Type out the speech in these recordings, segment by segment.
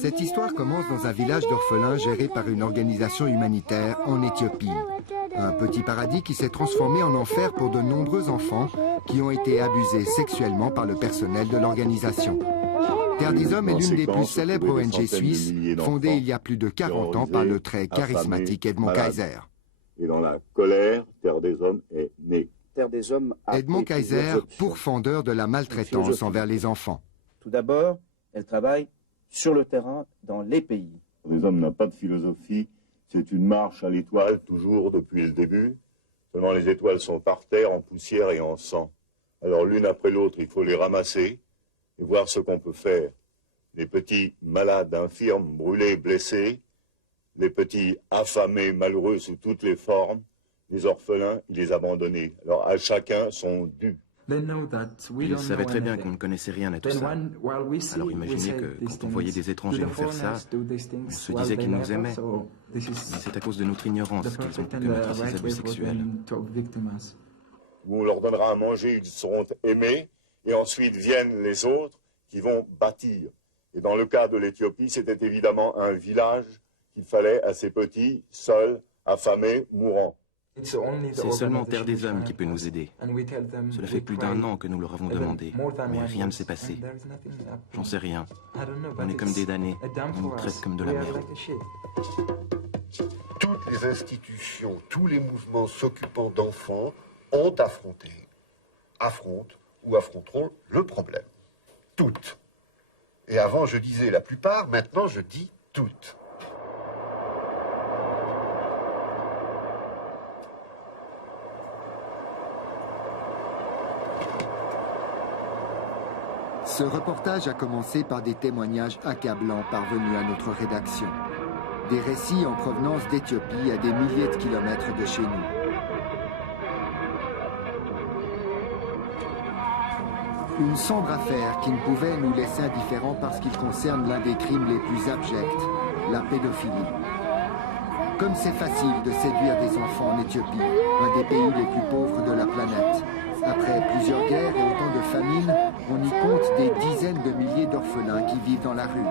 Cette histoire commence dans un village d'orphelins géré par une organisation humanitaire en Éthiopie. Un petit paradis qui s'est transformé en enfer pour de nombreux enfants qui ont été abusés sexuellement par le personnel de l'organisation. Terre des Hommes est l'une des plus célèbres ONG suisses, fondée il y a plus de 40 ans par le très charismatique Edmond Kaiser. Et dans la colère, Terre des Hommes est née. Terre des Hommes a Edmond Kaiser, pourfendeur de la maltraitance envers les enfants. Tout d'abord, elle travaille sur le terrain, dans les pays. Terre des Hommes n'a pas de philosophie, c'est une marche à l'étoile, toujours depuis le début. Seulement les étoiles sont par terre, en poussière et en sang. Alors l'une après l'autre, il faut les ramasser et voir ce qu'on peut faire. Les petits malades, infirmes, brûlés, blessés, les petits affamés, malheureux sous toutes les formes, les orphelins et les abandonnés. Alors à chacun son dû. Ils savaient très bien qu'on ne connaissait rien à tout ça. Alors imaginez que quand on voyait des étrangers nous faire ça, on se disait qu'ils nous aimaient. Mais c'est à cause de notre ignorance qu'ils ont pu commettre ces abus sexuels. Où on leur donnera à manger, ils seront aimés, et ensuite viennent les autres qui vont bâtir. Et dans le cas de l'Éthiopie, c'était évidemment un village qu'il fallait à ces petits, seuls, affamés, mourants. C'est seulement Terre des Hommes qui peut nous aider. Cela fait plus d'1 an que nous leur avons demandé, mais rien ne s'est passé. J'en sais rien. On est comme des damnés, on nous traite comme de la merde. Toutes les institutions, tous les mouvements s'occupant d'enfants ont affronté, affrontent ou affronteront le problème. Toutes. Et avant je disais la plupart, maintenant je dis toutes. Ce reportage a commencé par des témoignages accablants parvenus à notre rédaction. Des récits en provenance d'Éthiopie à des milliers de kilomètres de chez nous. Une sombre affaire qui ne pouvait nous laisser indifférents parce qu'il concerne l'un des crimes les plus abjects, la pédophilie. Comme c'est facile de séduire des enfants en Éthiopie, un des pays les plus pauvres de la planète. Après plusieurs guerres et autant de famines, on y compte des dizaines de milliers d'orphelins qui vivent dans la rue.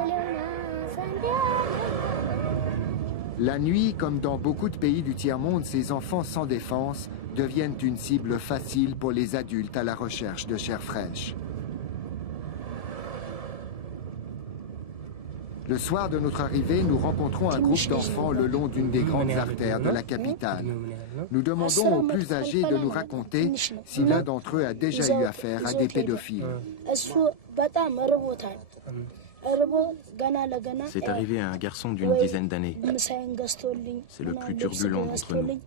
La nuit, comme dans beaucoup de pays du tiers-monde, ces enfants sans défense deviennent une cible facile pour les adultes à la recherche de chair fraîche. Le soir de notre arrivée, nous rencontrons un groupe d'enfants le long d'une des grandes artères de la capitale. Nous demandons aux plus âgés de nous raconter si l'un d'entre eux a déjà eu affaire à des pédophiles. C'est arrivé à un garçon d'une dizaine d'années. C'est le plus turbulent d'entre nous.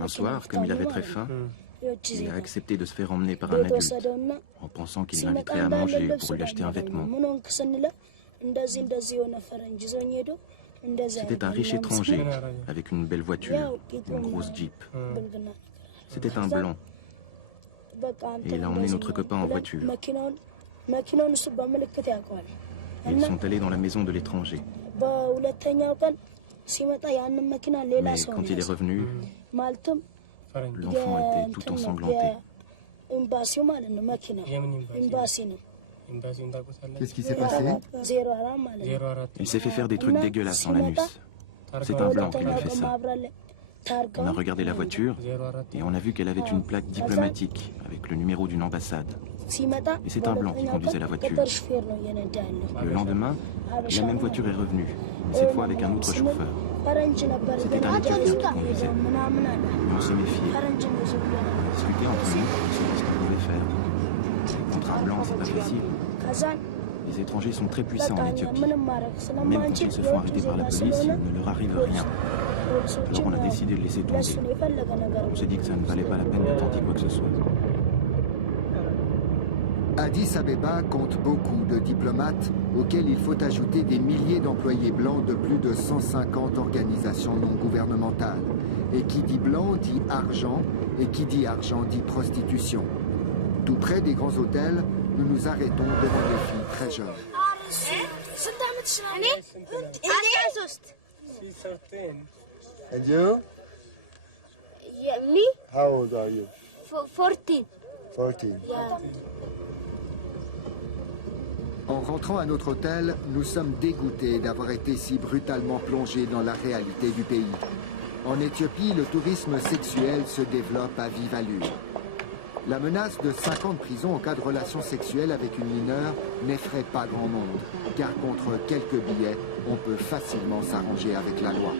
Un soir, comme il avait très faim, il a accepté de se faire emmener par un adulte, en pensant qu'il l'inviterait à manger pour lui acheter un vêtement. C'était un riche étranger, avec une belle voiture, une grosse Jeep. C'était un blanc. Et il a emmené notre copain en voiture. Et ils sont allés dans la maison de l'étranger. Mais quand il est revenu, l'enfant était tout ensanglanté. Qu'est-ce qui s'est passé? Il s'est fait faire des trucs dégueulasses en anus. C'est un blanc qui lui a fait ça. On a regardé la voiture et on a vu qu'elle avait une plaque diplomatique avec le numéro d'une ambassade. Et c'est un blanc qui conduisait la voiture. Le lendemain, la même voiture est revenue, mais cette fois avec un autre chauffeur. C'était un Éthiopien qui conduisait. Mais on s'est méfié. On discutait entre nous pour savoir ce qu'on pouvait faire. Contre un blanc, c'est pas facile. Les étrangers sont très puissants en Éthiopie. Même quand ils se font arrêter par la police, il ne leur arrive rien. Alors on a décidé de laisser tomber. On s'est dit que ça ne valait pas la peine de tenter quoi que ce soit. Addis Abeba compte beaucoup de diplomates auxquels il faut ajouter des milliers d'employés blancs de plus de 150 organisations non gouvernementales. Et qui dit blanc dit argent, et qui dit argent dit prostitution. Tout près des grands hôtels, nous nous arrêtons devant des filles très jeunes. And you? Yeah, me? How old are you? 14. 14. Yeah. En rentrant à notre hôtel, nous sommes dégoûtés d'avoir été si brutalement plongés dans la réalité du pays. En Éthiopie, le tourisme sexuel se développe à vive allure. La menace de 5 ans de prison en cas de relation sexuelle avec une mineure n'effraie pas grand monde, car contre quelques billets, on peut facilement s'arranger avec la loi.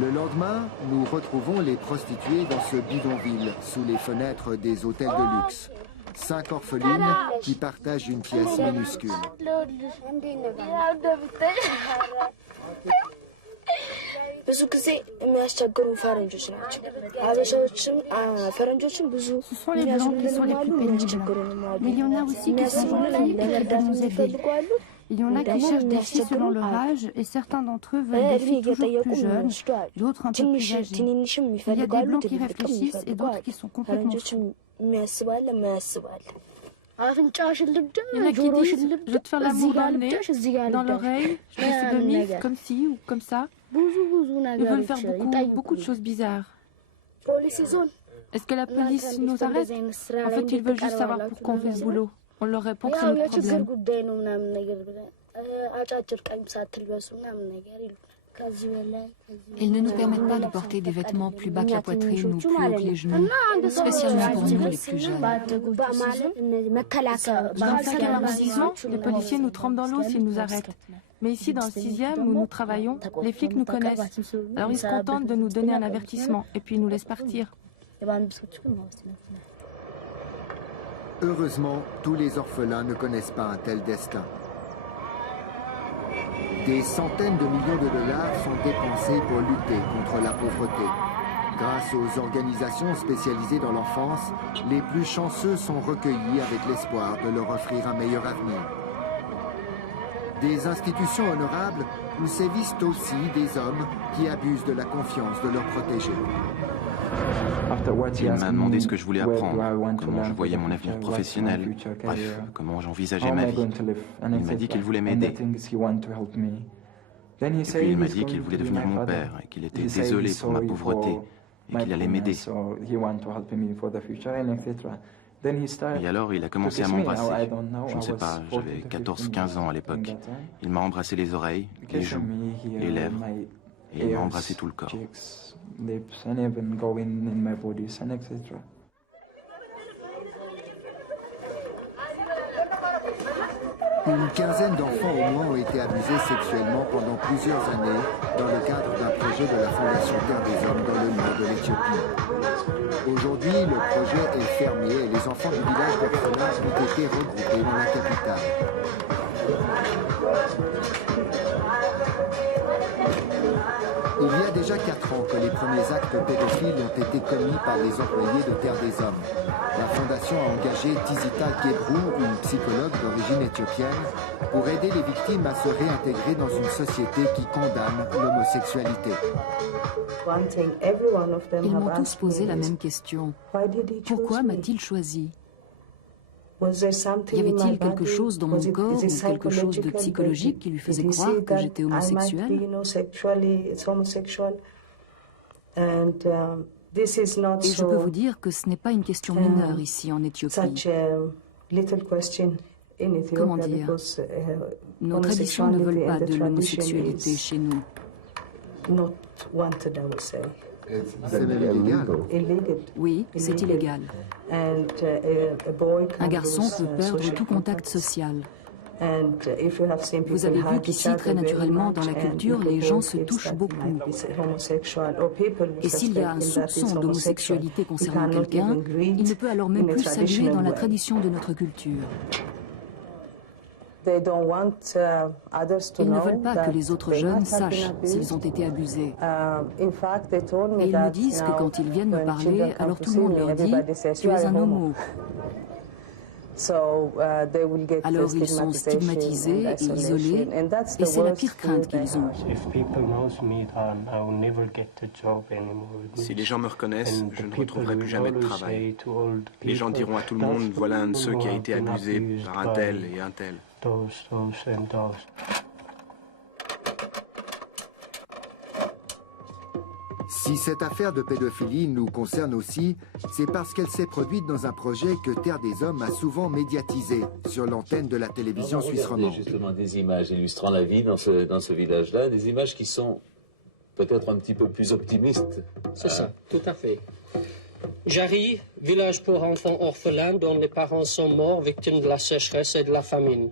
Le lendemain, nous retrouvons les prostituées dans ce bidonville, sous les fenêtres des hôtels de luxe. 5 orphelines qui partagent une pièce minuscule. ብዙ ጊዜ የሚያስቸግሩ ፈረንጆች ናቸው። ሀበሻዎችም ፈረንጆችም ብዙ የሚያስቸግሩ Mais il y en a aussi qui sont gentils et qui veulent nous aider. Il y en a qui cherchent des filles selon leur âge et certains d'entre eux veulent des filles toujours plus jeunes, d'autres un peu plus âgées. Il y a des blancs qui réfléchissent et d'autres qui sont complètement fous. Il y en a qui disent « je vais te faire l'amour dans le nez, dans l'oreille, je te sodomise comme ci ou comme ça ». Ils veulent faire beaucoup de choses bizarres. Est-ce que la police nous arrête? En fait, ils veulent juste savoir pourquoi on fait ce boulot. On leur répond que c'est notre problème. Ils ne nous permettent pas de porter des vêtements plus bas que la poitrine ou plus haut que les genoux, spécialement pour nous les plus jeunes. Dans le 5e arrondissement, les policiers nous trempent dans l'eau s'ils nous arrêtent. Mais ici, dans le 6e où nous travaillons, les flics nous connaissent. Alors ils se contentent de nous donner un avertissement et puis ils nous laissent partir. Heureusement, tous les orphelins ne connaissent pas un tel destin. Des centaines de millions de dollars sont dépensés pour lutter contre la pauvreté. Grâce aux organisations spécialisées dans l'enfance, les plus chanceux sont recueillis avec l'espoir de leur offrir un meilleur avenir. Des institutions honorables où sévissent aussi des hommes qui abusent de la confiance de leurs protégés. Il m'a demandé ce que je voulais apprendre, comment je voyais mon avenir professionnel, bref, comment j'envisageais ma vie. Il m'a dit qu'il voulait m'aider. Et puis il m'a dit qu'il voulait devenir mon père et qu'il était désolé pour ma pauvreté et qu'il allait m'aider. Et alors il a commencé à m'embrasser. Je ne sais pas, j'avais 14-15 ans à l'époque. Il m'a embrassé les oreilles, les joues, les lèvres et il m'a embrassé tout le corps. Une quinzaine d'enfants au moins ont été abusés sexuellement pendant plusieurs années dans le cadre d'un projet de la Fondation Terre des Hommes dans le nord de l'Éthiopie. Aujourd'hui, le projet est fermé et les enfants du village d'orphelins ont été regroupés dans la capitale. Il y a déjà 4 ans que les premiers actes pédophiles ont été commis par les employés de Terre des Hommes. La fondation a engagé Tizita Gebru, une psychologue d'origine éthiopienne, pour aider les victimes à se réintégrer dans une société qui condamne l'homosexualité. Ils m'ont tous posé la même question. Pourquoi m'a-t-il choisi? Y avait-il quelque chose dans mon corps ou quelque chose de psychologique qui lui faisait croire que j'étais homosexuelle? Et je peux vous dire que ce n'est pas une question mineure ici en Éthiopie. Comment dire? Nos traditions ne veulent pas de l'homosexualité chez nous. C'est même illégal. Oui, c'est illégal. Un garçon peut perdre tout contact social. Vous avez vu qu'ici, très naturellement, dans la culture, les gens se touchent beaucoup. Et s'il y a un soupçon d'homosexualité concernant quelqu'un, il ne peut alors même plus saluer dans la tradition de notre culture. Ils ne veulent pas que les autres jeunes sachent s'ils ont été abusés. Et ils me disent que quand ils viennent me parler, alors tout le monde leur dit « tu es un homo ». Alors ils sont stigmatisés et isolés, et c'est la pire crainte qu'ils ont. Si les gens me reconnaissent, je ne retrouverai plus jamais de travail. Les gens diront à tout le monde, voilà un de ceux qui a été abusé par un tel et un tel. Si cette affaire de pédophilie nous concerne aussi, c'est parce qu'elle s'est produite dans un projet que Terre des Hommes a souvent médiatisé sur l'antenne de la télévision suisse romande. Justement des images illustrant la vie dans ce village-là, des images qui sont peut-être un petit peu plus optimistes. C'est ça, tout à fait. Jarry, village pour enfants orphelins dont les parents sont morts, victimes de la sécheresse et de la famine.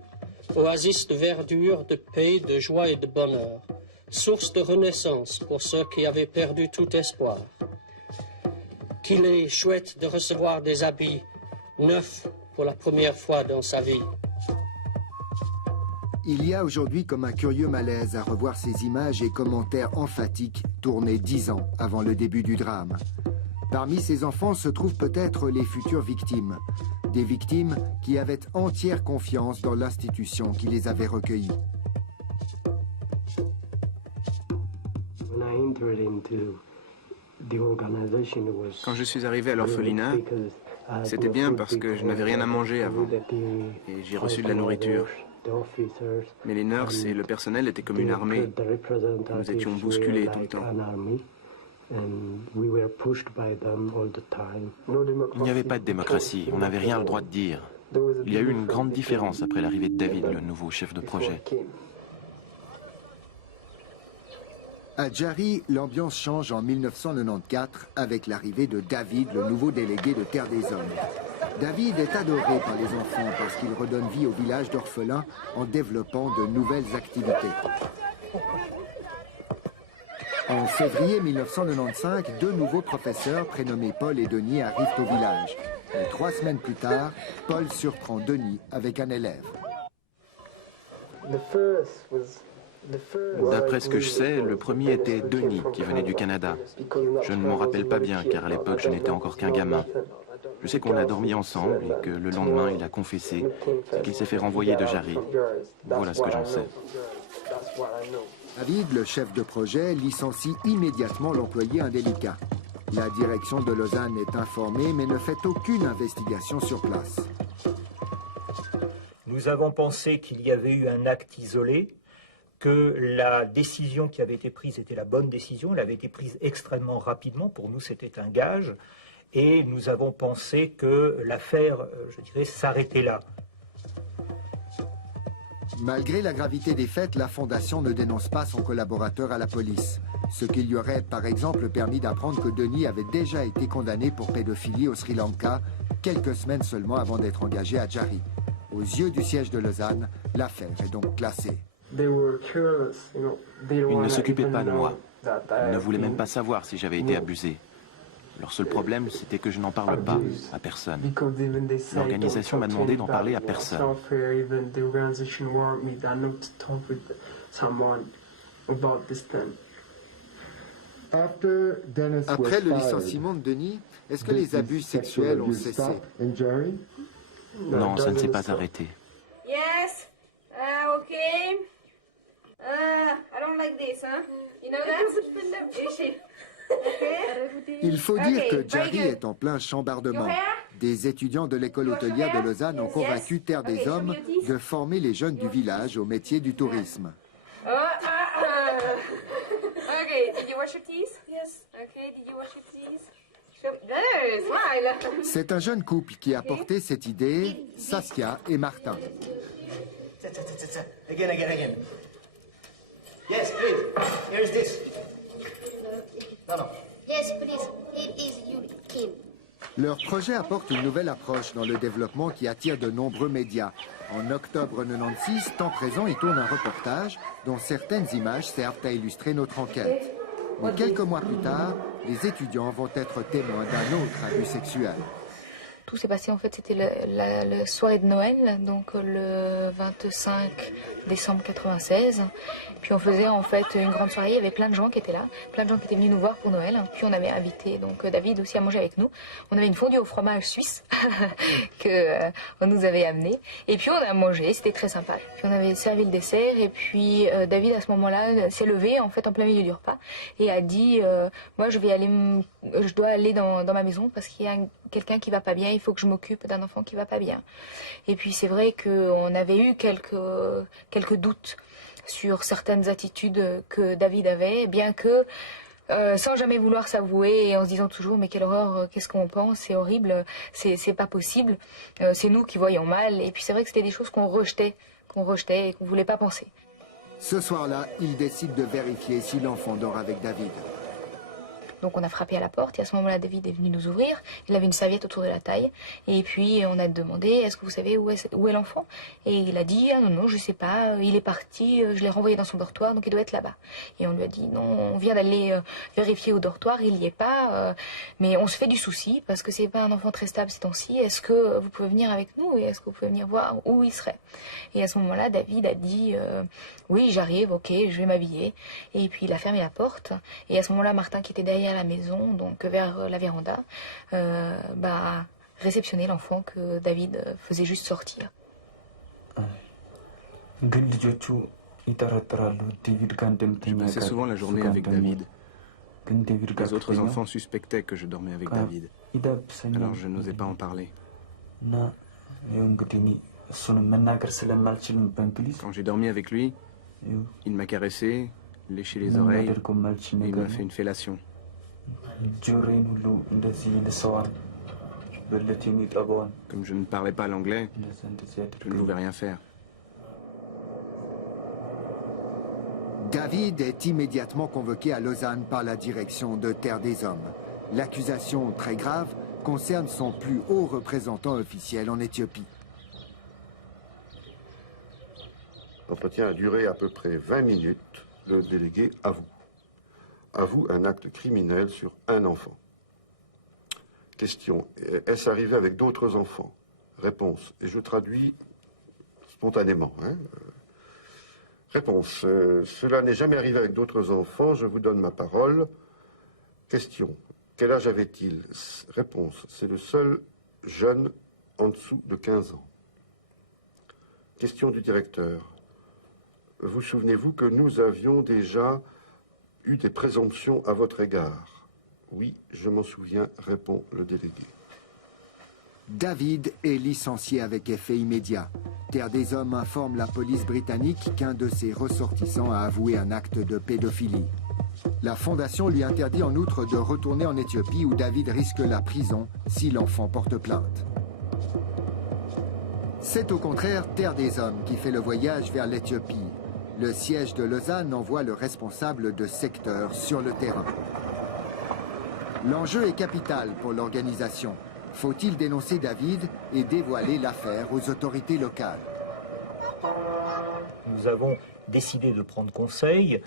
Oasis de verdure, de paix, de joie et de bonheur. Source de renaissance pour ceux qui avaient perdu tout espoir. Qu'il est chouette de recevoir des habits neufs pour la première fois dans sa vie. Il y a aujourd'hui comme un curieux malaise à revoir ces images et commentaires emphatiques tournés 10 ans avant le début du drame. Parmi ces enfants se trouvent peut-être les futures victimes. Des victimes qui avaient entière confiance dans l'institution qui les avait recueillis. Quand je suis arrivé à l'orphelinat, c'était bien parce que je n'avais rien à manger avant et j'ai reçu de la nourriture. Mais les nurses et le personnel étaient comme une armée. Nous étions bousculés tout le temps. Il n'y avait pas de démocratie, on n'avait rien le droit de dire. Il y a eu une grande différence après l'arrivée de David, le nouveau chef de projet. À Jarry, l'ambiance change en 1994 avec l'arrivée de David, le nouveau délégué de Terre des Hommes. David est adoré par les enfants parce qu'il redonne vie au village d'orphelins en développant de nouvelles activités. En février 1995, 2 nouveaux professeurs prénommés Paul et Denis arrivent au village. Et 3 semaines plus tard, Paul surprend Denis avec un élève. D'après ce que je sais, le premier était Denis, qui venait du Canada. Je ne m'en rappelle pas bien, car à l'époque, je n'étais encore qu'un gamin. Je sais qu'on a dormi ensemble et que le lendemain, il a confessé qu'il s'est fait renvoyer de Jarry. Voilà ce que j'en sais. David, le chef de projet, licencie immédiatement l'employé indélicat. La direction de Lausanne est informée, mais ne fait aucune investigation sur place. Nous avons pensé qu'il y avait eu un acte isolé, que la décision qui avait été prise était la bonne décision, elle avait été prise extrêmement rapidement, pour nous c'était un gage, et nous avons pensé que l'affaire, je dirais, s'arrêtait là. Malgré la gravité des faits, la Fondation ne dénonce pas son collaborateur à la police. Ce qui lui aurait par exemple permis d'apprendre que Denis avait déjà été condamné pour pédophilie au Sri Lanka, quelques semaines seulement avant d'être engagé à Jarry. Aux yeux du siège de Lausanne, l'affaire est donc classée. Ils ne s'occupaient pas de moi. Ils ne voulaient même pas savoir si j'avais été abusé. Leur seul problème, c'était que je n'en parle pas à personne. L'organisation m'a demandé d'en parler à personne. Après le licenciement de Denis, est-ce que les abus sexuels ont cessé? Non, ça ne s'est pas arrêté. Yes, okay. I don't like this, huh? You know that? Il faut dire que Jarry est en plein chambardement. Des étudiants de l'école hôtelière de Lausanne ont convaincu Terre des Hommes de former les jeunes du village au métier du tourisme. Okay, did you wash your teeth? Yes. Okay, did you wash your teeth? C'est un jeune couple qui a porté cette idée, Saskia et Martin. Again. Yes, please. Here's this. No. Yes, please. Here is your king. Leur projet apporte une nouvelle approche dans le développement qui attire de nombreux médias. En octobre 96, Temps Présent y tourne un reportage dont certaines images servent à illustrer notre enquête. Mais quelques mois plus tard, les étudiants vont être témoins d'un autre abus sexuel. Tout s'est passé, en fait, c'était la soirée de Noël, donc le 25 décembre 96. Puis on faisait en fait une grande soirée, il y avait plein de gens qui étaient là, plein de gens qui étaient venus nous voir pour Noël. Puis on avait invité donc David aussi à manger avec nous. On avait une fondue au fromage suisse que on nous avait amené. Et puis on a mangé, c'était très sympa. Puis on avait servi le dessert et puis David à ce moment-là s'est levé en fait en plein milieu du repas et a dit moi je dois aller dans ma maison parce qu'il y a quelqu'un qui va pas bien, il faut que je m'occupe d'un enfant qui va pas bien. Et puis c'est vrai qu'on avait eu quelques doutes sur certaines attitudes que David avait, bien que sans jamais vouloir s'avouer et en se disant toujours mais quelle horreur, qu'est-ce qu'on pense, c'est horrible, c'est pas possible, c'est nous qui voyons mal. Et puis c'est vrai que c'était des choses qu'on rejetait et qu'on voulait pas penser. Ce soir-là, il décide de vérifier si l'enfant dort avec David. Donc on a frappé à la porte et à ce moment-là, David est venu nous ouvrir. Il avait une serviette autour de la taille et puis on a demandé est-ce que vous savez où est l'enfant? Et il a dit ah non, je sais pas, il est parti, je l'ai renvoyé dans son dortoir, donc il doit être là-bas. Et on lui a dit non, on vient d'aller vérifier au dortoir, il y est pas, mais on se fait du souci parce que c'est pas un enfant très stable ces temps-ci. Est-ce que vous pouvez venir avec nous et est-ce que vous pouvez venir voir où il serait? Et à ce moment-là, David a dit oui, j'arrive, ok, je vais m'habiller. Et puis il a fermé la porte et à ce moment-là, Martin qui était derrière à la maison, donc vers la véranda, réceptionner l'enfant que David faisait juste sortir. Je passais souvent la journée avec David. Les autres enfants suspectaient que je dormais avec David. Alors je n'osais pas en parler. Quand j'ai dormi avec lui, il m'a caressé, léché les oreilles et il m'a fait une fellation. Comme je ne parlais pas l'anglais, je ne pouvais rien faire. David est immédiatement convoqué à Lausanne par la direction de Terre des Hommes. L'accusation, très grave, concerne son plus haut représentant officiel en Éthiopie. L'entretien a duré à peu près 20 minutes. Le délégué avoue un acte criminel sur un enfant. Question, est-ce arrivé avec d'autres enfants? Réponse, et je traduis spontanément. Réponse, cela n'est jamais arrivé avec d'autres enfants, je vous donne ma parole. Question, quel âge avait-il? Réponse, c'est le seul jeune en dessous de 15 ans. Question du directeur, vous souvenez-vous que nous avions déjà eu des présomptions à votre égard? Oui, je m'en souviens, répond le délégué. David est licencié avec effet immédiat. Terre des Hommes informe la police britannique qu'un de ses ressortissants a avoué un acte de pédophilie. La fondation lui interdit en outre de retourner en Éthiopie où David risque la prison si l'enfant porte plainte. C'est au contraire Terre des Hommes qui fait le voyage vers l'Éthiopie. Le siège de Lausanne envoie le responsable de secteur sur le terrain. L'enjeu est capital pour l'organisation. Faut-il dénoncer David et dévoiler l'affaire aux autorités locales? Nous avons décidé de prendre conseil.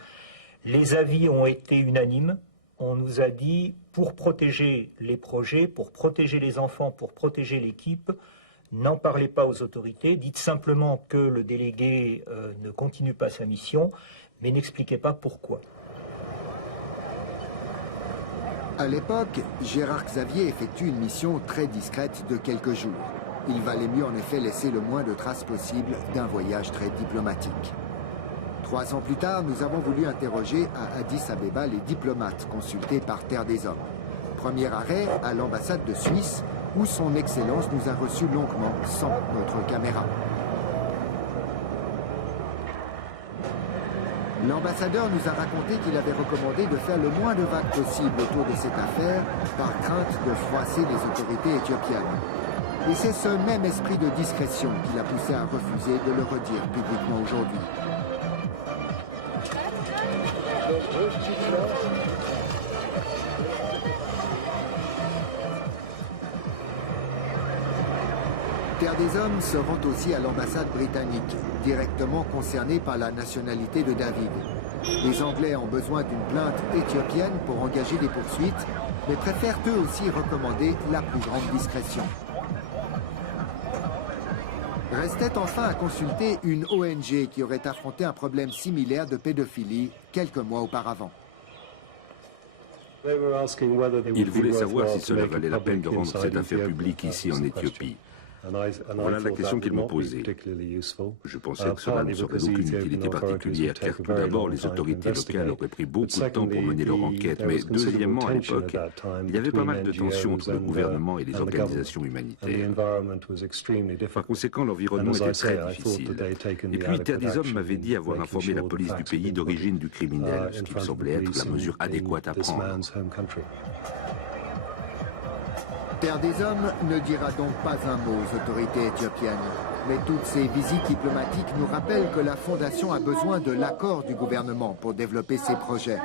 Les avis ont été unanimes. On nous a dit, pour protéger les projets, pour protéger les enfants, pour protéger l'équipe, n'en parlez pas aux autorités. Dites simplement que le délégué ne continue pas sa mission, mais n'expliquez pas pourquoi. À l'époque, Gérard Xavier effectue une mission très discrète de quelques jours. Il valait mieux en effet laisser le moins de traces possible d'un voyage très diplomatique. 3 ans plus tard, nous avons voulu interroger à Addis Abeba les diplomates consultés par Terre des Hommes. Premier arrêt à l'ambassade de Suisse, où son Excellence nous a reçus longuement sans notre caméra. L'ambassadeur nous a raconté qu'il avait recommandé de faire le moins de vagues possible autour de cette affaire par crainte de froisser les autorités éthiopiennes. Et c'est ce même esprit de discrétion qui l'a poussé à refuser de le redire publiquement aujourd'hui. Terre des Hommes se rend aussi à l'ambassade britannique, directement concernée par la nationalité de David. Les Anglais ont besoin d'une plainte éthiopienne pour engager des poursuites, mais préfèrent eux aussi recommander la plus grande discrétion. Restait enfin à consulter une ONG qui aurait affronté un problème similaire de pédophilie quelques mois auparavant. Ils voulaient savoir si cela valait la peine de rendre cette affaire publique ici en Éthiopie. Voilà la question qu'ils m'ont posée. Je pensais que cela ne serait d'aucune utilité particulière, car tout d'abord, les autorités locales auraient pris beaucoup de temps pour mener leur enquête, mais deuxièmement, à l'époque, il y avait pas mal de tensions entre le gouvernement et les organisations humanitaires. Par conséquent, l'environnement était très difficile. Et puis, Terre des Hommes m'avait dit avoir informé la police du pays d'origine du criminel, ce qui me semblait être la mesure adéquate à prendre. Terre des Hommes ne dira donc pas un mot aux autorités éthiopiennes. Mais toutes ces visites diplomatiques nous rappellent que la Fondation a besoin de l'accord du gouvernement pour développer ses projets.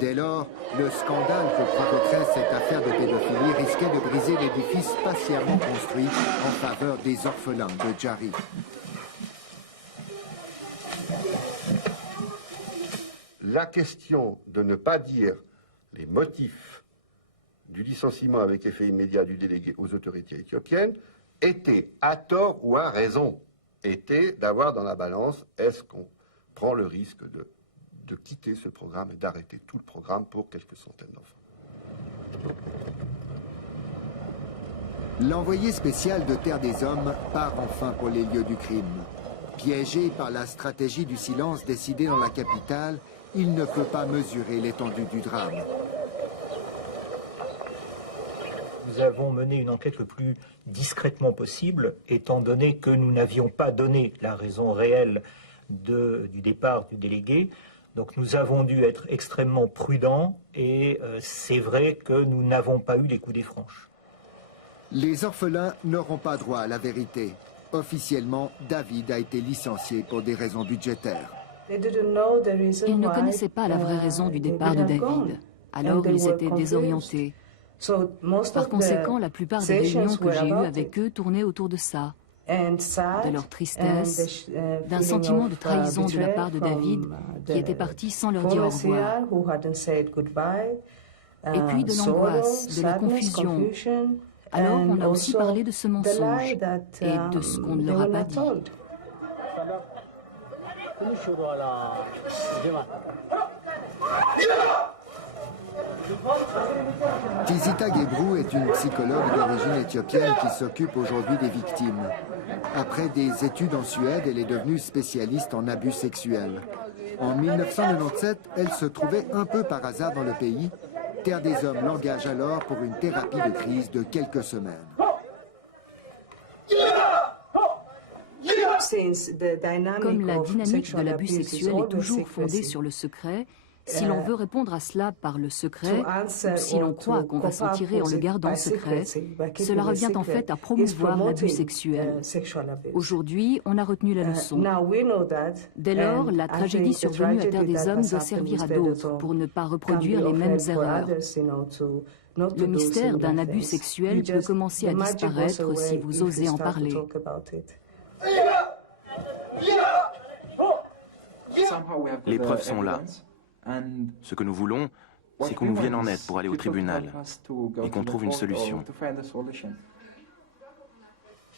Dès lors, le scandale que provoquerait cette affaire de pédophilie risquait de briser l'édifice patiemment construit en faveur des orphelins de Jari. La question de ne pas dire les motifs du licenciement avec effet immédiat du délégué aux autorités éthiopiennes était, à tort ou à raison, était d'avoir dans la balance, est-ce qu'on prend le risque de quitter ce programme et d'arrêter tout le programme pour quelques centaines d'enfants. L'envoyé spécial de Terre des Hommes part enfin pour les lieux du crime. Piégé par la stratégie du silence décidée dans la capitale, il ne peut pas mesurer l'étendue du drame. Nous avons mené une enquête le plus discrètement possible, étant donné que nous n'avions pas donné la raison réelle du départ du délégué. Donc nous avons dû être extrêmement prudents et c'est vrai que nous n'avons pas eu les coudées franches. Les orphelins n'auront pas droit à la vérité. Officiellement, David a été licencié pour des raisons budgétaires. Ils ne connaissaient pas la vraie raison du départ de David. Alors ils étaient désorientés. Par conséquent, la plupart des réunions que j'ai eues avec eux tournaient autour de ça, de leur tristesse, d'un sentiment de trahison de la part de David qui était parti sans leur dire au revoir, et puis de l'angoisse, de la confusion. Alors on a aussi parlé de ce mensonge et de ce qu'on ne leur a pas dit. Tizita Gebru est une psychologue d'origine éthiopienne qui s'occupe aujourd'hui des victimes. Après des études en Suède, elle est devenue spécialiste en abus sexuels. En 1997, elle se trouvait un peu par hasard dans le pays. Terre des Hommes l'engage alors pour une thérapie de crise de quelques semaines. Comme la dynamique de l'abus sexuel est toujours fondée sur le secret, si l'on veut répondre à cela par le secret, ou si l'on croit qu'on va s'en tirer en le gardant secret, cela revient en fait à promouvoir l'abus sexuel. Aujourd'hui, on a retenu la leçon. Dès lors, la tragédie survenue à Terre des Hommes doit servir à d'autres pour ne pas reproduire les mêmes erreurs. Le mystère d'un abus sexuel peut commencer à disparaître si vous osez en parler. Les preuves sont là. Ce que nous voulons, c'est qu'on nous vienne en aide pour aller au tribunal et qu'on trouve une solution.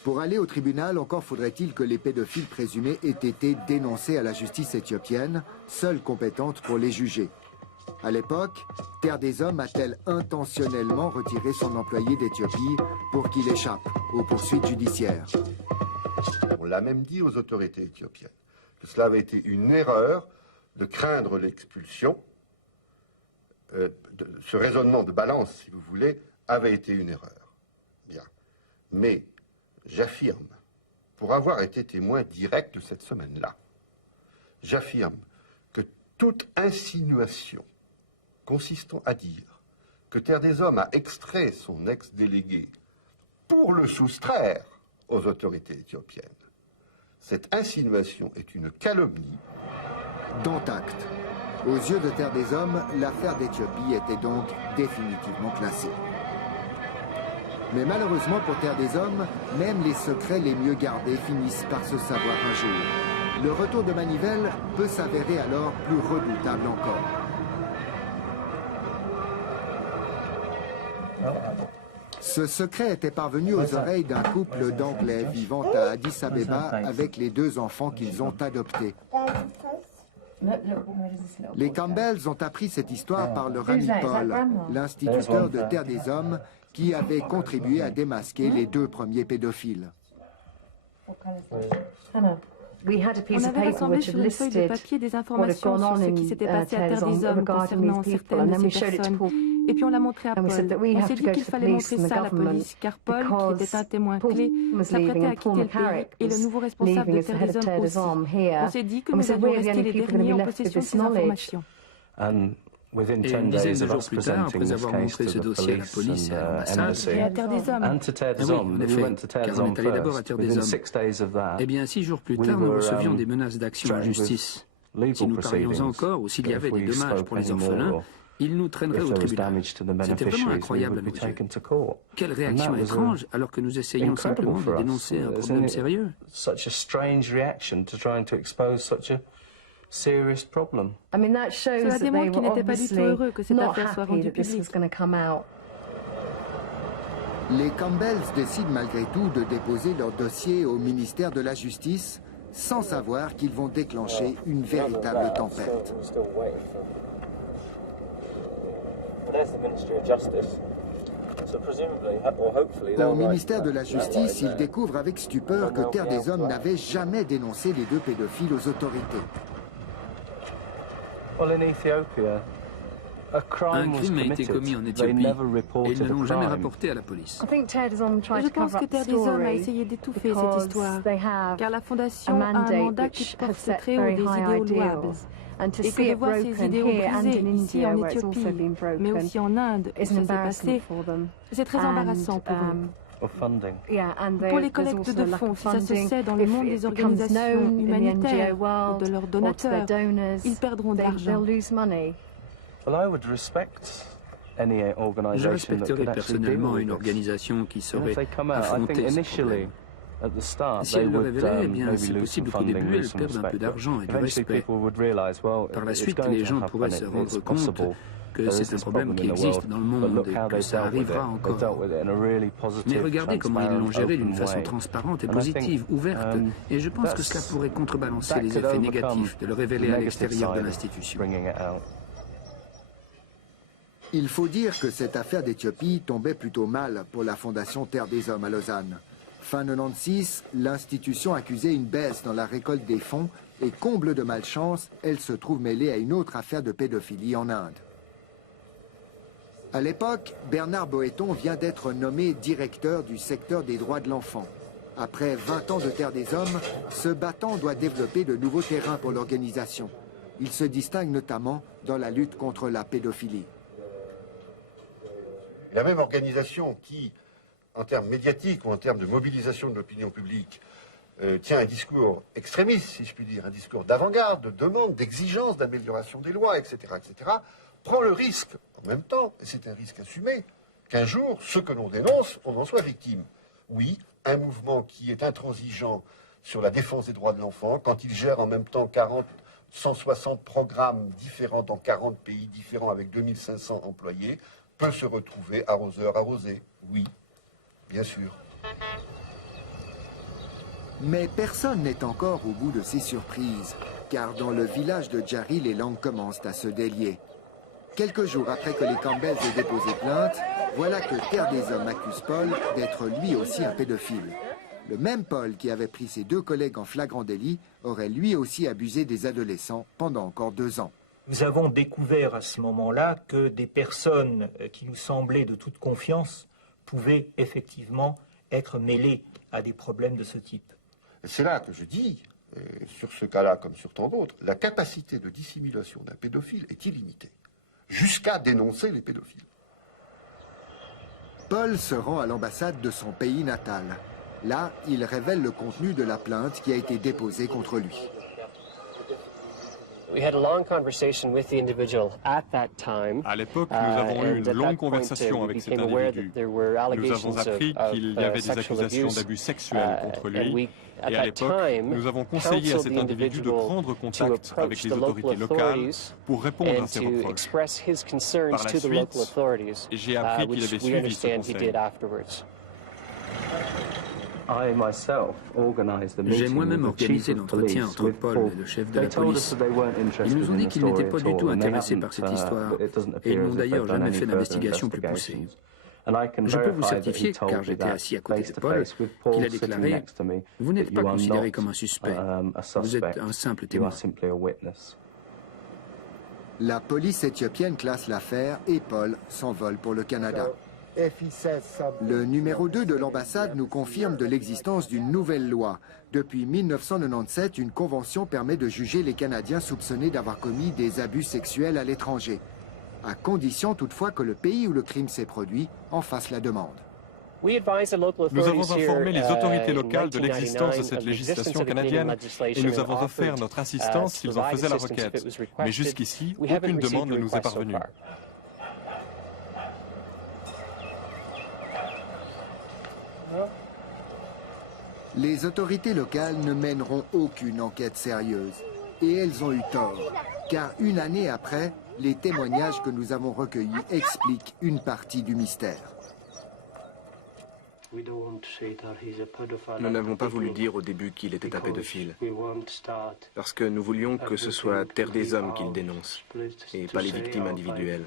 Pour aller au tribunal, encore faudrait-il que les pédophiles présumés aient été dénoncés à la justice éthiopienne, seule compétente pour les juger. À l'époque, Terre des Hommes a-t-elle intentionnellement retiré son employé d'Éthiopie pour qu'il échappe aux poursuites judiciaires? On l'a même dit aux autorités éthiopiennes, que cela avait été une erreur de craindre l'expulsion. Ce raisonnement de balance, si vous voulez, avait été une erreur. Bien. Mais j'affirme, pour avoir été témoin direct de cette semaine-là, j'affirme que toute insinuation consistant à dire que Terre des Hommes a extrait son ex-délégué pour le soustraire aux autorités éthiopiennes, cette insinuation est une calomnie. Dont acte. Aux yeux de Terre des Hommes, l'affaire d'Éthiopie était donc définitivement classée. Mais malheureusement pour Terre des Hommes, même les secrets les mieux gardés finissent par se savoir un jour. Le retour de Manivelle peut s'avérer alors plus redoutable encore. Ce secret était parvenu aux oreilles d'un couple d'Anglais vivant à Addis Abeba avec les 2 enfants qu'ils ont adoptés. Les Campbells ont appris cette histoire par leur ami Paul, l'instituteur de Terre des Hommes, qui avait contribué à démasquer les 2 premiers pédophiles. On avait rassemblé sur une feuille de papier des informations sur ce qui s'était passé à Terre des Hommes concernant certaines de ces personnes. Et puis on l'a montré à Paul. On s'est dit qu'il fallait montrer ça à la police, car Paul, qui était un témoin clé, s'apprêtait à quitter le pays et le nouveau responsable de Terre des Hommes aussi. On s'est dit que nous allions rester les derniers en possession de ces informations. Et une dizaine de jours plus tard, après avoir montré ce dossier à la police et à l'ambassade, et à Terre des Hommes. Oui, en effet, car on est allé d'abord à Terre des Hommes. Eh bien, 6 jours plus tard, nous recevions des menaces d'action en justice. Si nous parlions encore, ou s'il y avait des dommages pour les orphelins, ils nous traîneraient au tribunal. C'était vraiment incroyable à nos yeux. Quelle réaction étrange, alors que nous essayons simplement de dénoncer un problème sérieux. Cela démontre qu'il n'était pas du tout heureux que cette affaire soit rendue publique. Les Campbells décident malgré tout de déposer leur dossier au ministère de la Justice sans savoir qu'ils vont déclencher une véritable tempête. Au ministère de la Justice, ils découvrent avec stupeur que Terre des Hommes n'avait jamais dénoncé les 2 pédophiles aux autorités. Un crime a été commis en Éthiopie et ils ne l'ont jamais rapporté à la police. Je pense que Terre des Hommes a essayé d'étouffer cette histoire, car la Fondation a un mandat qui porte très haut des idéaux louables. Et que de voir ces idéaux brisés ici en Éthiopie, mais aussi en Inde, où ça s'est passé, c'est très embarrassant pour eux. Pour les collectes de fonds, si ça se sait dans le monde des organisations humanitaires ou de leurs donateurs, ils perdront de l'argent. Je respecterais personnellement une organisation qui saurait affronter ce problème. Si elle le révélait, eh bien, c'est possible qu'au début, elle perde un peu d'argent et du respect. Par la suite, les gens pourraient se rendre compte que c'est un problème qui existe dans le monde et que ça arrivera encore. Mais regardez comment ils l'ont géré d'une façon transparente et positive, ouverte, et je pense que cela pourrait contrebalancer les effets négatifs de le révéler à l'extérieur de l'institution. Il faut dire que cette affaire d'Éthiopie tombait plutôt mal pour la Fondation Terre des Hommes à Lausanne. Fin 96, l'institution accusait une baisse dans la récolte des fonds et, comble de malchance, elle se trouve mêlée à une autre affaire de pédophilie en Inde. À l'époque, Bernard Boéton vient d'être nommé directeur du secteur des droits de l'enfant. Après 20 ans de Terre des Hommes, ce battant doit développer de nouveaux terrains pour l'organisation. Il se distingue notamment dans la lutte contre la pédophilie. La même organisation qui, en termes médiatiques ou en termes de mobilisation de l'opinion publique, tient un discours extrémiste, si je puis dire, un discours d'avant-garde, de demande, d'exigence, d'amélioration des lois, etc., prend le risque, en même temps, et c'est un risque assumé, qu'un jour, ce que l'on dénonce, on en soit victime. Oui, un mouvement qui est intransigeant sur la défense des droits de l'enfant, quand il gère en même temps 160 programmes différents dans 40 pays différents avec 2500 employés, peut se retrouver arroseur arrosé, oui. Bien sûr. Mais personne n'est encore au bout de ces surprises, car dans le village de Jari, les langues commencent à se délier. Quelques jours après que les Campbells aient déposé plainte, voilà que Terre des Hommes accuse Paul d'être lui aussi un pédophile. Le même Paul qui avait pris ses 2 collègues en flagrant délit aurait lui aussi abusé des adolescents pendant encore 2 ans. Nous avons découvert à ce moment-là que des personnes qui nous semblaient de toute confiance pouvaient effectivement être mêlées à des problèmes de ce type. C'est là que je dis, sur ce cas-là comme sur tant d'autres, la capacité de dissimulation d'un pédophile est illimitée, jusqu'à dénoncer les pédophiles. Paul se rend à l'ambassade de son pays natal. Là, il révèle le contenu de la plainte qui a été déposée contre lui. À l'époque, nous avons eu une longue conversation avec cet individu. Nous avons appris qu'il y avait des accusations d'abus sexuels contre lui. Et à l'époque, nous avons conseillé à cet individu de prendre contact avec les autorités locales pour répondre à ces reproches. Par la suite, j'ai appris qu'il avait suivi ce conseil. J'ai moi-même organisé l'entretien entre Paul et le chef de la police. Ils nous ont dit qu'ils n'étaient pas du tout intéressés par cette histoire, et ils n'ont d'ailleurs jamais fait d'investigation plus poussée. Je peux vous certifier, car j'étais assis à côté de Paul, qu'il a déclaré « Vous n'êtes pas considéré comme un suspect, vous êtes un simple témoin ». La police éthiopienne classe l'affaire et Paul s'envole pour le Canada. Le numéro 2 de l'ambassade nous confirme de l'existence d'une nouvelle loi. Depuis 1997, une convention permet de juger les Canadiens soupçonnés d'avoir commis des abus sexuels à l'étranger, à condition toutefois que le pays où le crime s'est produit en fasse la demande. Nous avons informé les autorités locales de l'existence de cette législation canadienne et nous avons offert notre assistance s'ils en faisaient la requête. Mais jusqu'ici, aucune demande ne nous est parvenue. Les autorités locales ne mèneront aucune enquête sérieuse. Et elles ont eu tort, car une année après, les témoignages que nous avons recueillis expliquent une partie du mystère. Nous n'avons pas voulu dire au début qu'il était un pédophile, parce que nous voulions que ce soit Terre des Hommes qu'il dénonce, et pas les victimes individuelles.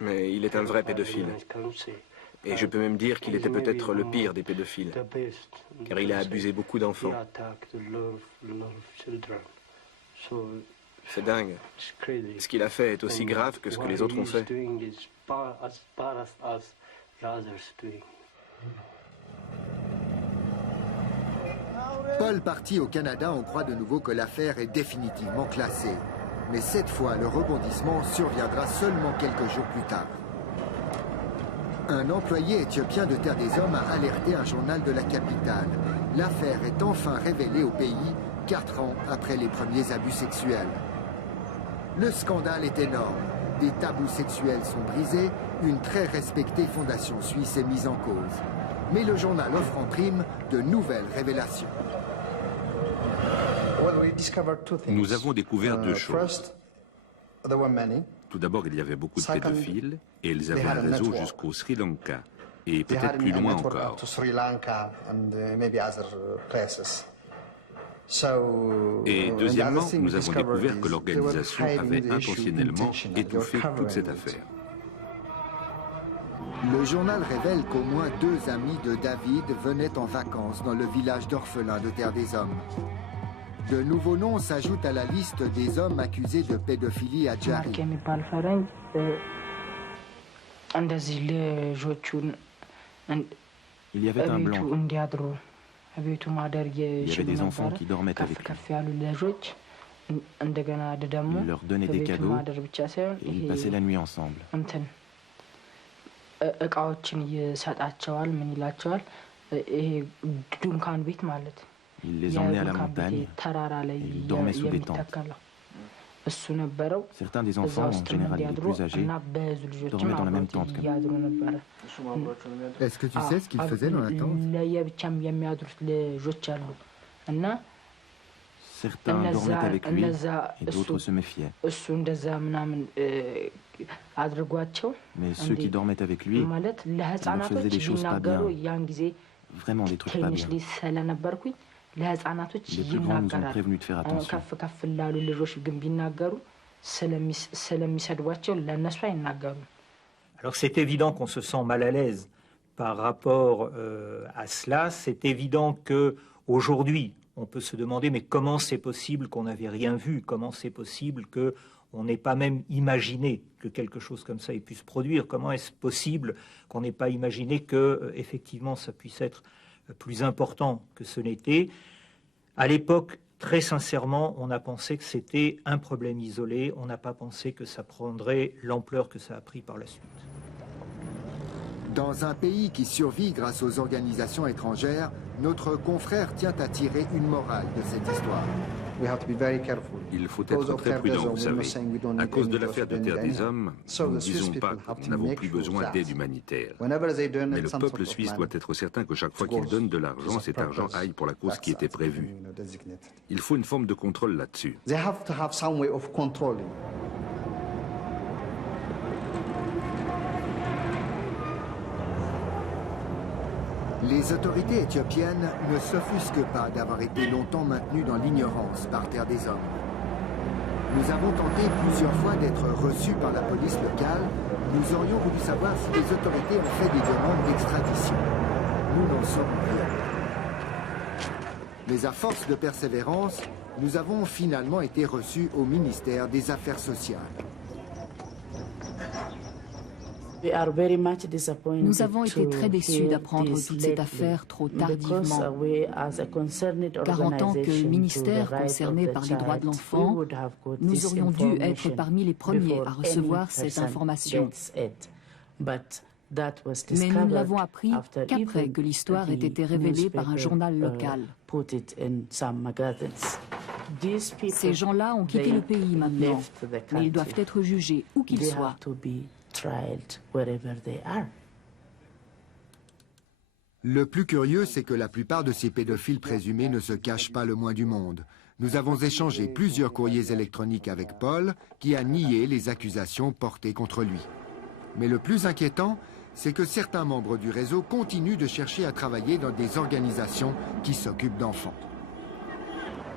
Mais il est un vrai pédophile. Et je peux même dire qu'il était peut-être le pire des pédophiles, car il a abusé beaucoup d'enfants. C'est dingue. Ce qu'il a fait est aussi grave que ce que les autres ont fait. Paul parti au Canada, on croit de nouveau que l'affaire est définitivement classée. Mais cette fois, le rebondissement surviendra seulement quelques jours plus tard. Un employé éthiopien de Terre des Hommes a alerté un journal de la capitale. L'affaire est enfin révélée au pays, 4 ans après les premiers abus sexuels. Le scandale est énorme. Des tabous sexuels sont brisés, une très respectée fondation suisse est mise en cause. Mais le journal offre en prime de nouvelles révélations. Nous avons découvert 2 choses. Tout d'abord, il y avait beaucoup de pédophiles et ils avaient un réseau jusqu'au Sri Lanka et peut-être plus loin encore. Et deuxièmement, nous avons découvert que l'organisation avait intentionnellement étouffé toute cette affaire. Le journal révèle qu'au moins 2 amis de David venaient en vacances dans le village d'orphelins de Terre des Hommes. De nouveaux noms s'ajoutent à la liste des hommes accusés de pédophilie à Jari. Il y avait un blanc. Il y avait des enfants qui dormaient avec lui. Il leur donnait des cadeaux et ils passaient la nuit ensemble. Il les emmenait à la montagne et ils dormaient sous des tentes. Certains des enfants, en général les plus âgés, dormaient dans la même tente que nous. Est-ce que tu sais ce qu'ils faisaient dans la tente? Certains dormaient avec lui et d'autres se méfiaient. Mais ceux qui dormaient avec lui, ils leur faisaient des choses pas bien. Vraiment des trucs pas bien. Les plus grands nous ont prévenus de faire attention. Alors c'est évident qu'on se sent mal à l'aise par rapport à cela. C'est évident qu'aujourd'hui, on peut se demander mais comment c'est possible qu'on n'avait rien vu? Comment c'est possible qu'on n'ait pas même imaginé que quelque chose comme ça ait pu se produire? Comment est-ce possible qu'on n'ait pas imaginé que effectivement ça puisse être plus important que ce n'était? À l'époque, très sincèrement, on a pensé que c'était un problème isolé. On n'a pas pensé que ça prendrait l'ampleur que ça a pris par la suite. Dans un pays qui survit grâce aux organisations étrangères, notre confrère tient à tirer une morale de cette histoire. Il faut être très prudent, vous savez. À cause de l'affaire de Terre des Hommes, nous ne disons pas que nous n'avons plus besoin d'aide humanitaire. Mais le peuple suisse doit être certain que chaque fois qu'il donne de l'argent, cet argent aille pour la cause qui était prévue. Il faut une forme de contrôle là-dessus. Les autorités éthiopiennes ne s'offusquent pas d'avoir été longtemps maintenues dans l'ignorance par Terre des Hommes. Nous avons tenté plusieurs fois d'être reçus par la police locale. Nous aurions voulu savoir si les autorités ont fait des demandes d'extradition. Nous n'en saurons rien. Mais à force de persévérance, nous avons finalement été reçus au ministère des Affaires sociales. Nous avons été très déçus d'apprendre toute cette affaire trop tardivement, car en tant que ministère concerné par les droits de l'enfant, nous aurions dû être parmi les premiers à recevoir cette information. Mais nous ne l'avons appris qu'après que l'histoire ait été révélée par un journal local. Ces gens-là ont quitté le pays maintenant, mais ils doivent être jugés où qu'ils soient. Le plus curieux, c'est que la plupart de ces pédophiles présumés ne se cachent pas le moins du monde. Nous avons échangé plusieurs courriers électroniques avec Paul, qui a nié les accusations portées contre lui. Mais le plus inquiétant, c'est que certains membres du réseau continuent de chercher à travailler dans des organisations qui s'occupent d'enfants.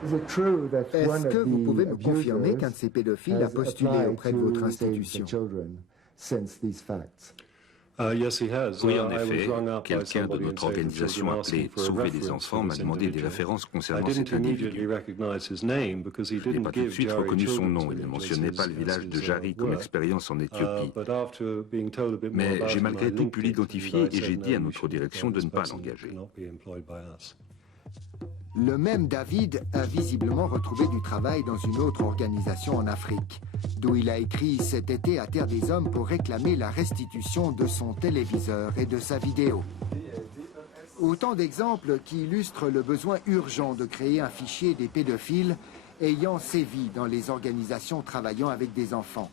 Est-ce que vous pouvez me confirmer qu'un de ces pédophiles a postulé auprès de votre institution? Oui, en effet, quelqu'un de notre organisation appelée Sauver des enfants m'a demandé des références concernant cet individu. Je n'ai pas tout de suite reconnu son nom. Il ne mentionnait pas le village de Jari comme expérience en Éthiopie. Mais j'ai malgré tout pu l'identifier et j'ai dit à notre direction de ne pas l'engager. Le même David a visiblement retrouvé du travail dans une autre organisation en Afrique, d'où il a écrit cet été à Terre des Hommes pour réclamer la restitution de son téléviseur et de sa vidéo. Autant d'exemples qui illustrent le besoin urgent de créer un fichier des pédophiles ayant sévi dans les organisations travaillant avec des enfants.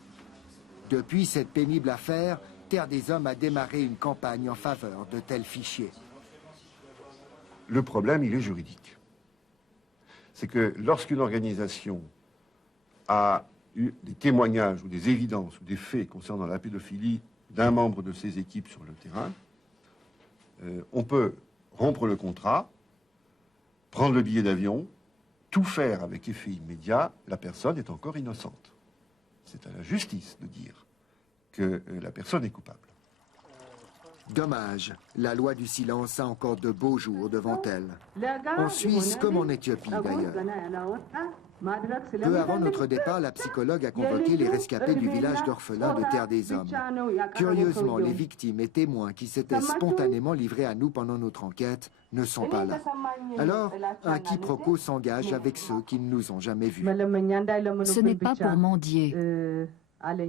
Depuis cette pénible affaire, Terre des Hommes a démarré une campagne en faveur de tels fichiers. Le problème, il est juridique. C'est que lorsqu'une organisation a eu des témoignages ou des évidences ou des faits concernant la pédophilie d'un membre de ses équipes sur le terrain, on peut rompre le contrat, prendre le billet d'avion, tout faire avec effet immédiat, la personne est encore innocente. C'est à la justice de dire que la personne est coupable. Dommage, la loi du silence a encore de beaux jours devant elle. En Suisse comme en Éthiopie d'ailleurs. Peu avant notre départ, la psychologue a convoqué les rescapés du village d'orphelins de Terre des Hommes. Curieusement, les victimes et témoins qui s'étaient spontanément livrés à nous pendant notre enquête ne sont pas là. Alors, un quiproquo s'engage avec ceux qui ne nous ont jamais vus. Ce n'est pas pour mendier.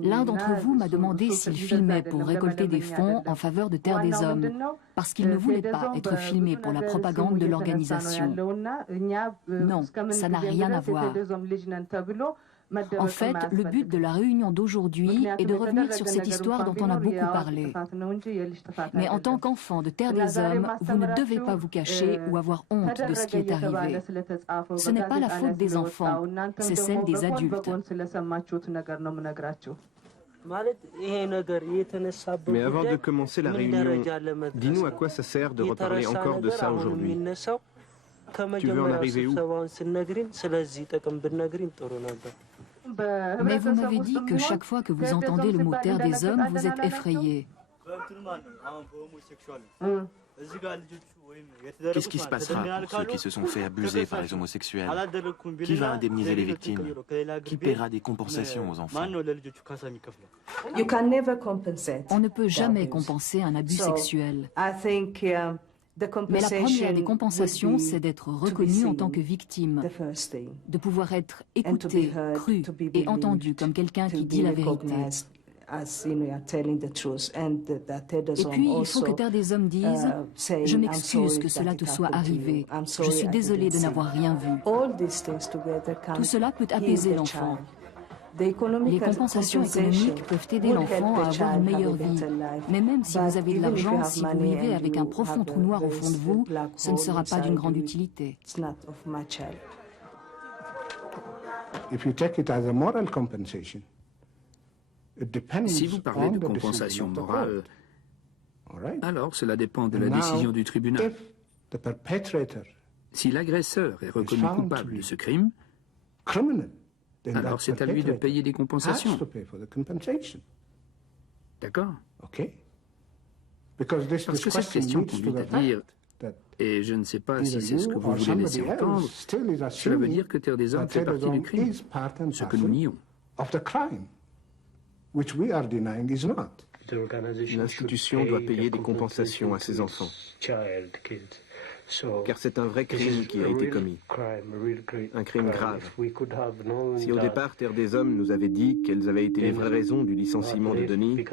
L'un d'entre vous m'a demandé s'il filmait pour récolter des fonds en faveur de Terre des Hommes, parce qu'il ne voulait pas être filmé pour la propagande de l'organisation. Non, ça n'a rien à voir. En fait, le but de la réunion d'aujourd'hui est de revenir sur cette histoire dont on a beaucoup parlé. Mais en tant qu'enfant de Terre des Hommes, vous ne devez pas vous cacher ou avoir honte de ce qui est arrivé. Ce n'est pas la faute des enfants, c'est celle des adultes. Mais avant de commencer la réunion, dis-nous à quoi ça sert de reparler encore de ça aujourd'hui. Tu veux en arriver où? Mais vous m'avez dit que chaque fois que vous entendez le mot Terre des Hommes, vous êtes effrayé. Qu'est-ce qui se passera pour ceux qui se sont fait abuser par les homosexuels? Qui va indemniser les victimes? Qui paiera des compensations aux enfants? On ne peut jamais compenser un abus sexuel. Mais la première des compensations, c'est d'être reconnu en tant que victime, de pouvoir être écouté, cru et entendu comme quelqu'un qui dit la vérité. Et puis, il faut que Terre des Hommes dise « Je m'excuse que cela te soit arrivé. Je suis désolé de n'avoir rien vu. » Tout cela peut apaiser l'enfant. Les compensations économiques peuvent aider l'enfant à avoir une meilleure vie. Mais même si vous avez de l'argent, si vous vivez avec un profond trou noir au fond de vous, ce ne sera pas d'une grande utilité. Si vous parlez de compensation morale, alors cela dépend de la décision du tribunal. Si l'agresseur est reconnu coupable de ce crime, Alors c'est à lui de payer des compensations. D'accord. Parce que cette question conduit à dire, et je ne sais pas si c'est ce que vous voulez laisser entendre, cela veut dire que Terre des Hommes fait partie du crime, ce que nous nions. L'institution doit payer des compensations à ses enfants, car c'est un vrai crime qui a été commis, un crime grave. Si au départ Terre des Hommes nous avait dit quelles avaient été les vraies raisons du licenciement de Denis,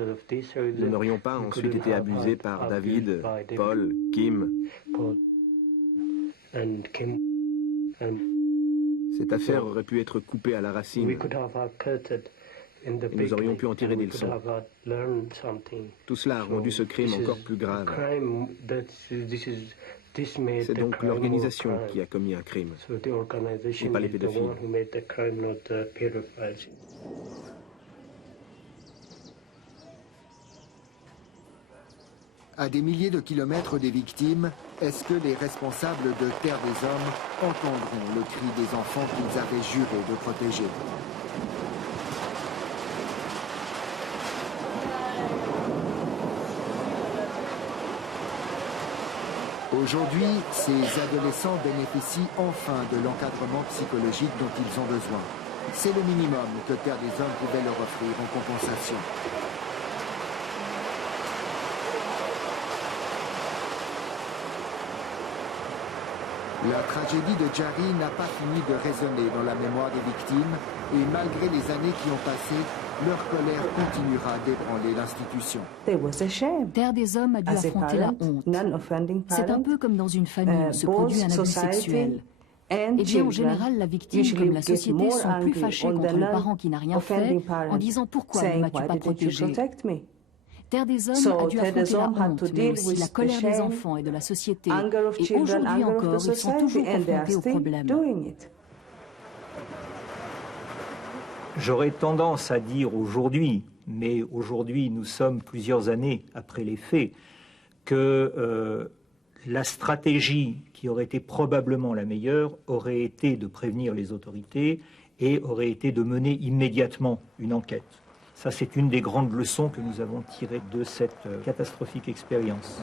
nous n'aurions pas ensuite été abusés par David, Paul, Kim. Cette affaire aurait pu être coupée à la racine. Et nous aurions pu en tirer des leçons. Tout cela a rendu ce crime encore plus grave. C'est donc l'organisation qui a commis un crime, et pas les pédophiles. À des milliers de kilomètres des victimes, est-ce que les responsables de Terre des Hommes entendront le cri des enfants qu'ils avaient juré de protéger ? Aujourd'hui, ces adolescents bénéficient enfin de l'encadrement psychologique dont ils ont besoin. C'est le minimum que Terre des Hommes pouvait leur offrir en compensation. La tragédie de Jari n'a pas fini de résonner dans la mémoire des victimes et malgré les années qui ont passé, leur colère continuera d'ébranler l'institution. Terre des Hommes a dû affronter la honte. C'est un peu comme dans une famille où se produit un abus sexuel. Eh bien, en général, la victime comme la société sont plus fâchés contre le parent qui n'a rien fait en disant « Pourquoi ne m'as-tu pas protégé ?» Terre des Hommes a dû affronter la honte, mais aussi la colère des enfants et de la société. Et aujourd'hui encore, ils sont toujours confrontés au problème. J'aurais tendance à dire aujourd'hui, mais aujourd'hui nous sommes plusieurs années après les faits, que la stratégie qui aurait été probablement la meilleure aurait été de prévenir les autorités et aurait été de mener immédiatement une enquête. Ça, c'est une des grandes leçons que nous avons tirées de cette catastrophique expérience.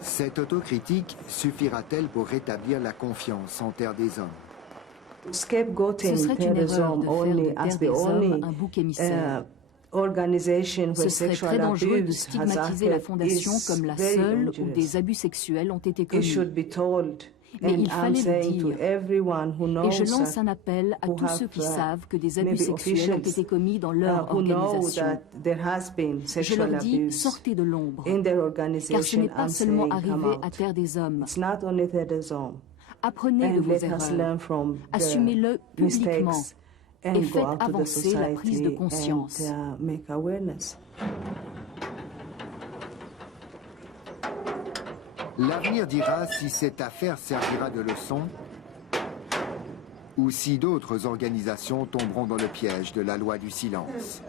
Cette autocritique suffira-t-elle pour rétablir la confiance en Terre des Hommes ? Ce serait une erreur de faire de Terre des Hommes un bouc émissaire. Ce serait très dangereux de stigmatiser la Fondation comme la seule où des abus sexuels ont été commis. Mais il fallait le dire. Et je lance un appel à tous ceux qui savent que des abus sexuels ont été commis dans leur organisation. Je leur dis, sortez de l'ombre, car ce n'est pas seulement arrivé à Terre des Hommes. Apprenez de vos erreurs, assumez-le publiquement et faites avancer la prise de conscience. L'avenir dira si cette affaire servira de leçon ou si d'autres organisations tomberont dans le piège de la loi du silence.